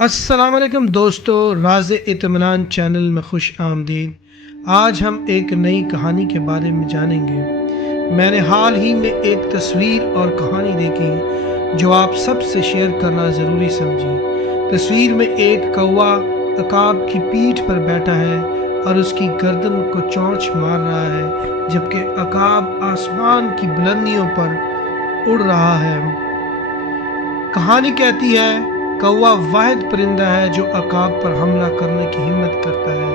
अस्सलाम वालेकुम दोस्तों, राज़ इत्मीनान चैनल में खुश आमदीद। आज हम एक नई कहानी के बारे में जानेंगे। मैंने हाल ही में एक तस्वीर और कहानी देखी जो आप सबसे शेयर करना ज़रूरी समझी। तस्वीर में एक कौवा अकाब की पीठ पर बैठा है और उसकी गर्दन को चोंच मार रहा है, जबकि अकाब आसमान की बुलंदियों पर उड़ रहा है। कहानी कहती है कौवा वाहिद परिंदा है जो अकाब पर हमला करने की हिम्मत करता है।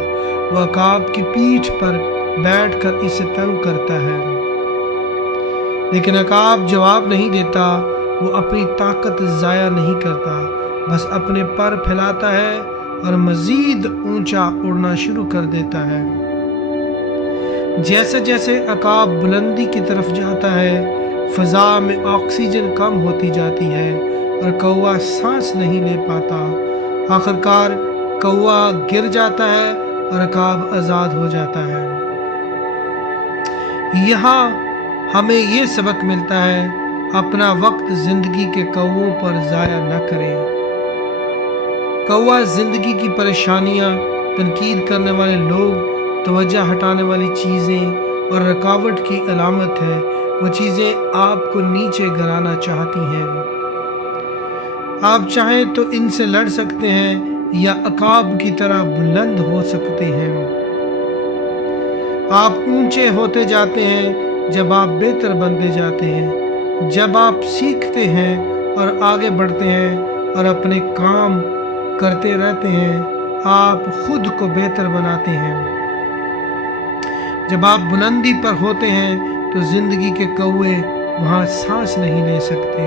वह अकाब की पीठ पर बैठकर इसे तंग करता है, लेकिन अकाब जवाब नहीं देता। वो अपनी ताकत ज़ाया नहीं करता, बस अपने पर फैलाता है और मज़ीद ऊंचा उड़ना शुरू कर देता है। जैसे जैसे अकाब बुलंदी की तरफ जाता है, फ़ज़ा में ऑक्सीजन कम होती जाती है और कौवा सांस नहीं ले पाता। आखिरकार कौवा गिर जाता है और अकाब आज़ाद हो जाता है। यहाँ हमें ये सबक मिलता है, अपना वक्त ज़िंदगी के कौवों पर ज़ाया न करें। कौवा ज़िंदगी की परेशानियाँ, तनकीद करने वाले लोग, तवज्जो हटाने वाली चीज़ें और रुकावट की अलामत है। वो चीज़ें आपको नीचे गिराना चाहती हैं। आप चाहें तो इनसे लड़ सकते हैं या अकाब की तरह बुलंद हो सकते हैं। आप ऊंचे होते जाते हैं जब आप बेहतर बनते जाते हैं। जब आप सीखते हैं और आगे बढ़ते हैं और अपने काम करते रहते हैं, आप खुद को बेहतर बनाते हैं। जब आप बुलंदी पर होते हैं तो जिंदगी के कौवे वहां सांस नहीं ले सकते,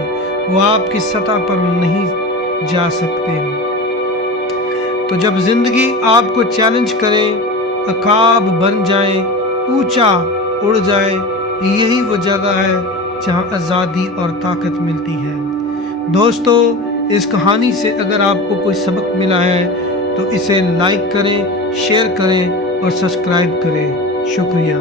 वो आपकी सतह पर नहीं जा सकते। तो जब जिंदगी आपको चैलेंज करे, अकाब बन जाए, ऊंचा उड़ जाए, यही वो जगह है जहां आज़ादी और ताकत मिलती है। दोस्तों, इस कहानी से अगर आपको कोई सबक मिला है तो इसे लाइक करें, शेयर करें और सब्सक्राइब करें। शुक्रिया।